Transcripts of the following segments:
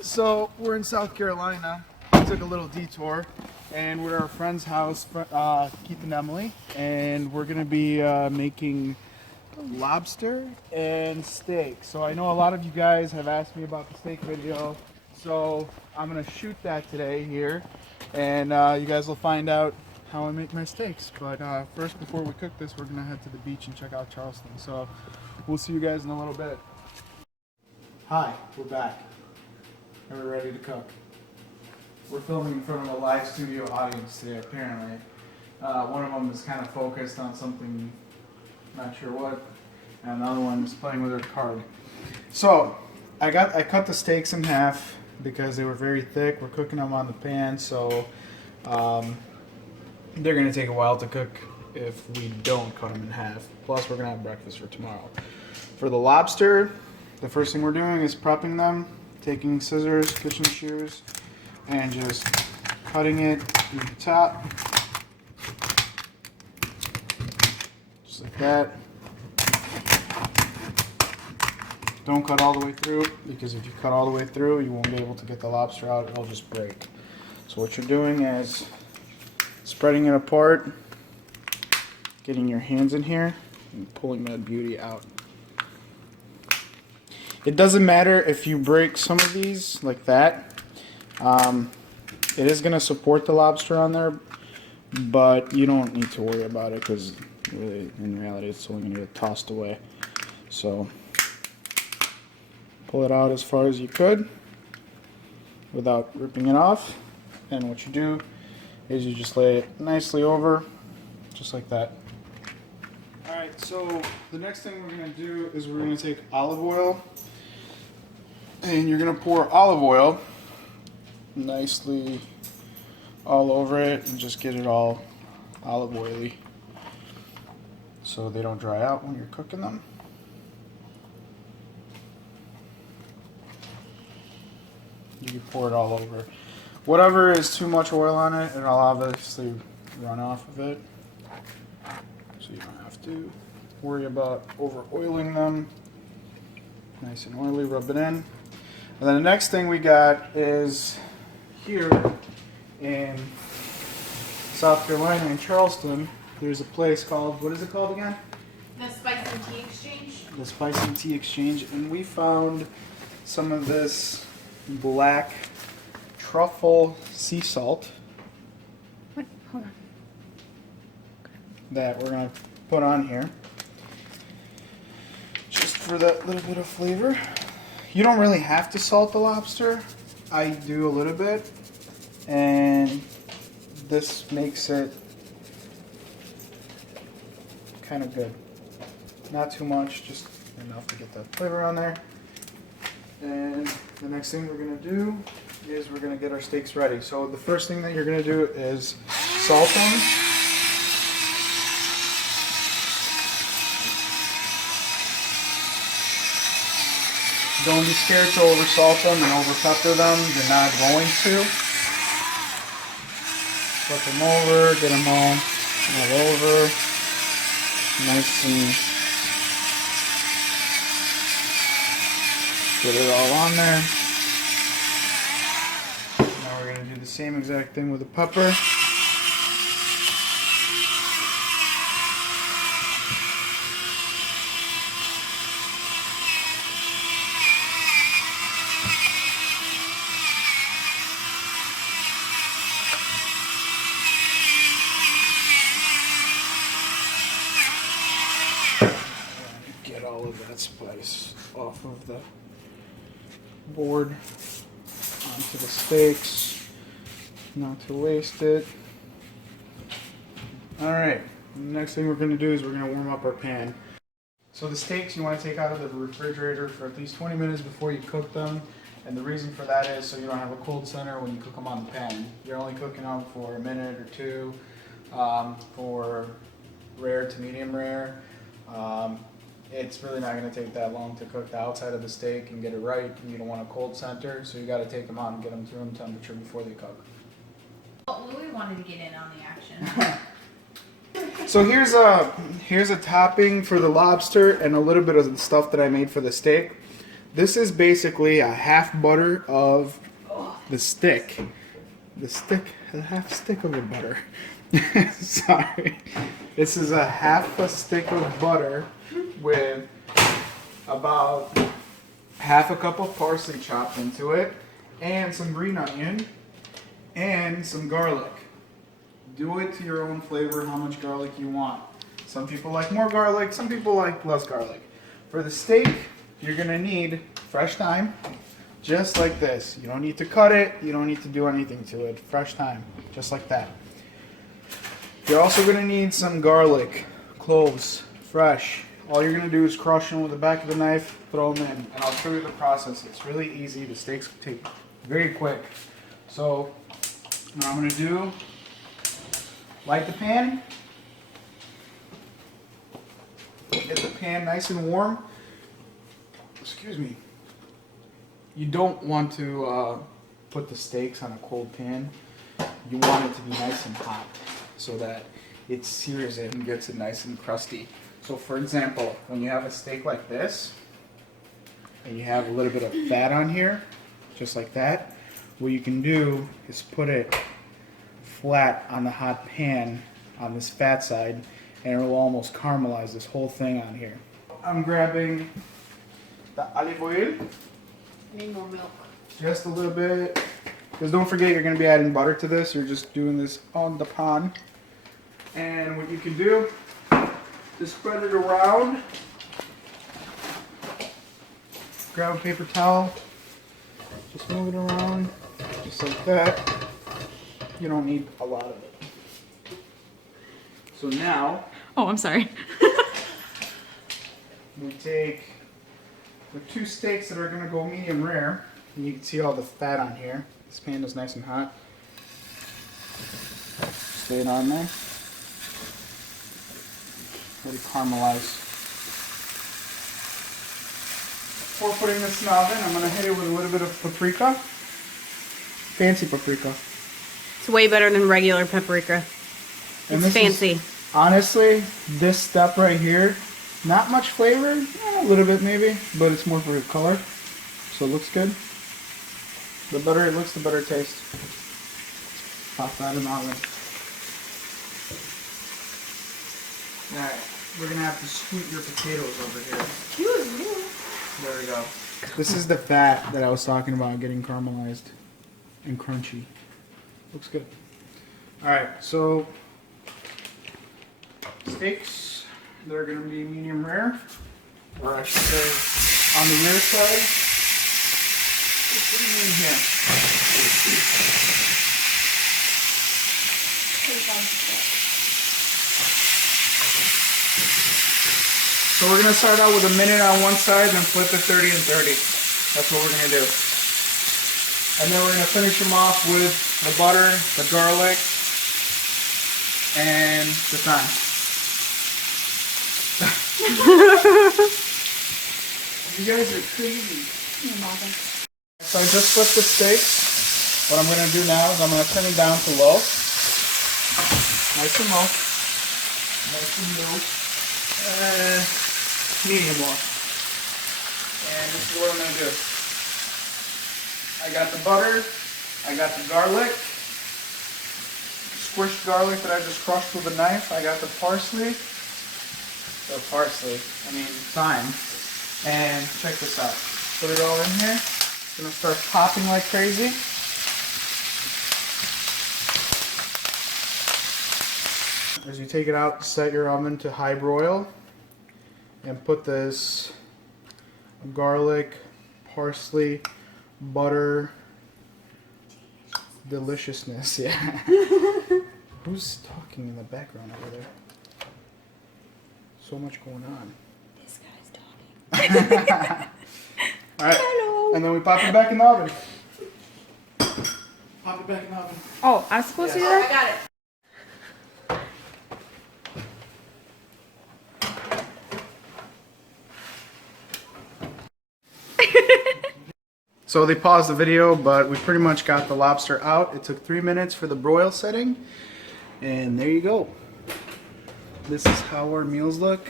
So we're in South Carolina. Took a little detour, and we're at our friend's house, Keith and Emily, and we're gonna be making lobster and steak. So I know a lot of you guys have asked me about the steak video, so I'm gonna shoot that today here, and you guys will find out how I make my steaks. But first, before we cook this, we're gonna head to the beach and check out Charleston. So we'll see you guys in a little bit. Hi, we're back. And we're ready to cook. We're filming in front of a live studio audience today, apparently. One of them is kind of focused on something, not sure what, and the other one is playing with her card. So, I cut the steaks in half because they were very thick. We're cooking them on the pan, so they're going to take a while to cook if we don't cut them in half. Plus, we're going to have breakfast for tomorrow. For the lobster, the first thing we're doing is prepping them. Taking scissors, kitchen shears, and just cutting it through the top, just like that. Don't cut all the way through, because if you cut all the way through, you won't be able to get the lobster out. It'll just break. So what you're doing is spreading it apart, getting your hands in here, and pulling that beauty out. It doesn't matter if you break some of these like that. It is going to support the lobster on there, but you don't need to worry about it because really, in reality, it's only going to get tossed away. So pull it out as far as you could without ripping it off. And what you do is you just lay it nicely over, just like that. Alright, so the next thing we're going to do is we're going to take olive oil. And you're going to pour olive oil nicely all over it and just get it all olive oily so they don't dry out when you're cooking them. You can pour it all over. Whatever is too much oil on it, it'll obviously run off of it. So you don't have to worry about over oiling them. Nice and oily, rub it in. And then the next thing we got is here in South Carolina, in Charleston, there's a place called, what is it called again? The Spice and Tea Exchange. The Spice and Tea Exchange. And we found some of this black truffle sea salt Wait, hold on. that we're going to put on here. Just for that little bit of flavor. You don't really have to salt the lobster. I do a little bit, and this makes it kind of good. Not too much, just enough to get that flavor on there. And the next thing we're gonna do is we're gonna get our steaks ready. So the first thing that you're gonna do is salt them. Don't be scared to over salt them and over pepper them. You're not going to. Flip them over, get them all over. Nice and get it all on there. Now we're going to do the same exact thing with the pepper. Get all of that spice off of the board onto the steaks, not to waste it. Alright, next thing we're going to do is we're going to warm up our pan. So the steaks you want to take out of the refrigerator for at least 20 minutes before you cook them. And the reason for that is so you don't have a cold center when you cook them on the pan. You're only cooking them for a minute or two for rare to medium rare. It's really not going to take that long to cook the outside of the steak and get it right. You don't want a cold center, so you got to take them out and get them to room temperature before they cook. Well, Louie wanted to get in on the action. So here's a topping for the lobster and a little bit of the stuff that I made for the steak. this is basically a half butter of the stick. A half stick of the butter. Sorry. This is a half a stick of butter with about half a cup of parsley chopped into it, and some green onion, and some garlic. Do it to your own flavor, how much garlic you want. Some people like more garlic, some people like less garlic. For the steak, you're gonna need fresh thyme, just like this. You don't need to cut it, you don't need to do anything to it. Fresh thyme, just like that. You're also gonna need some garlic, cloves, fresh. All you're gonna do is crush them with the back of the knife, throw them in, and I'll show you the process. It's really easy. The steaks take very quick. So, what I'm gonna do, light the pan, get the pan nice and warm. Excuse me. You don't want to put the steaks on a cold pan. You want it to be nice and hot so that it sears it and gets it nice and crusty. So for example, when you have a steak like this, and you have a little bit of fat on here, just like that, what you can do is put it flat on the hot pan on this fat side, and it will almost caramelize this whole thing on here. I'm grabbing the olive oil. I need more milk. Just a little bit, because don't forget you're going to be adding butter to this. You're just doing this on the pan. And what you can do is spread it around. Grab a paper towel, just move it around, just like that. You don't need a lot of it. So now, Oh, I'm sorry. we take the two steaks that are going to go medium rare. And you can see all the fat on here. This pan is nice and hot. Stay it on there. Let it caramelize. Before putting this in the oven, I'm going to hit it with a little bit of paprika. Fancy paprika. It's way better than regular paprika. And It's this is- fancy. honestly, this step right here, not much flavor, a little bit maybe, but it's more for color, so it looks good. The better it looks, the better it tastes. Pop that in the oven. Alright, we're gonna have to scoot your potatoes over here. There we go. This is the fat that I was talking about getting caramelized and crunchy. Looks good. Alright, so steaks, they're going to be medium rare, or I should say on the rear side. What do you mean here? So we're going to start out with a minute on one side and flip it 30 and 30. That's what we're going to do. And then we're going to finish them off with the butter, the garlic, and the thyme. You guys are crazy. So I just flipped the steaks. What I'm going to do now is I'm going to turn it down to low. Nice and low. Nice and low. Medium low. And this is what I'm going to do. I got the butter. I got the garlic. Squished garlic that I just crushed with a knife. I got the parsley. Thyme. And check this out. Put it all in here. It's gonna start popping like crazy. As you take it out, set your oven to high broil and put this garlic, parsley, butter, deliciousness. Yeah. Who's talking in the background over there? So much going on. This guy's talking. Alright. Hello. And then we pop it back in the oven. Pop it back in the oven. Oh, I'm supposed to do I that? got it. So they paused the video, but we pretty much got the lobster out. It took 3 minutes for the broil setting. And there you go. This is how our meals look.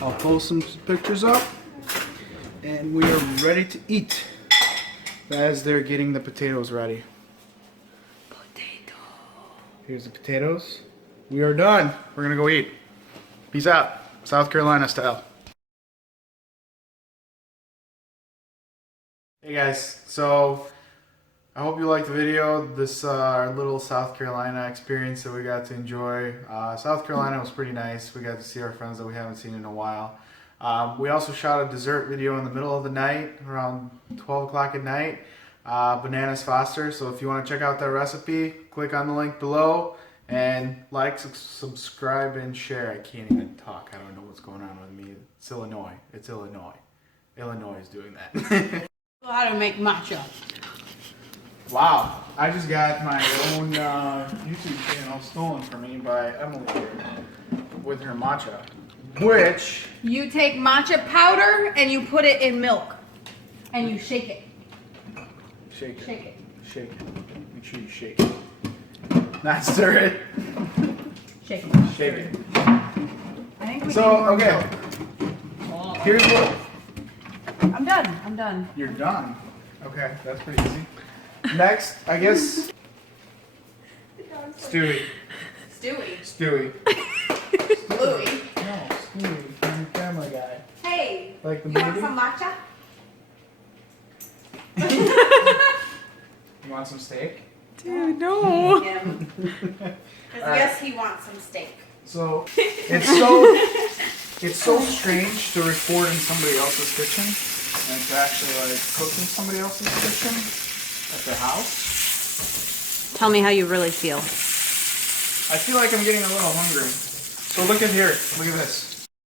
I'll post some pictures up. And we are ready to eat as they're getting the potatoes ready. Here's the potatoes. We are done. We're gonna go eat. Peace out. South Carolina style. Hey guys, so I hope you liked the video. This our little South Carolina experience that we got to enjoy. South Carolina was pretty nice. We got to see our friends that we haven't seen in a while. We also shot a dessert video in the middle of the night, around 12 o'clock at night. Bananas Foster. So if you want to check out that recipe, click on the link below and like, subscribe, and share. I can't even talk. I don't know what's going on with me. It's Illinois. It's Illinois. Illinois is doing that. How to make matcha. Wow, I just got my own YouTube channel stolen from me by Emily here with her matcha, which... You take matcha powder and you put it in milk. And you shake it. Shake it. Shake it. Shake it. Make sure you shake it. Not stir it. Shake it. Shake it. I think we need So, more okay. milk. Here's what... I'm done. I'm done. You're done. Okay, that's pretty easy. Next, I guess... Stewie. Stewie. Stewie. Louie. No, Stewie. I'm the camera guy. Hey. Like the You want movie? some matcha? You want some steak? Dude, no. Him. Alright. Yes, he wants some steak. So it's so strange to record in somebody else's kitchen and to actually like cook in somebody else's kitchen at their house. Tell me how you really feel. I feel like I'm getting a little hungry. So look at here. Look at this.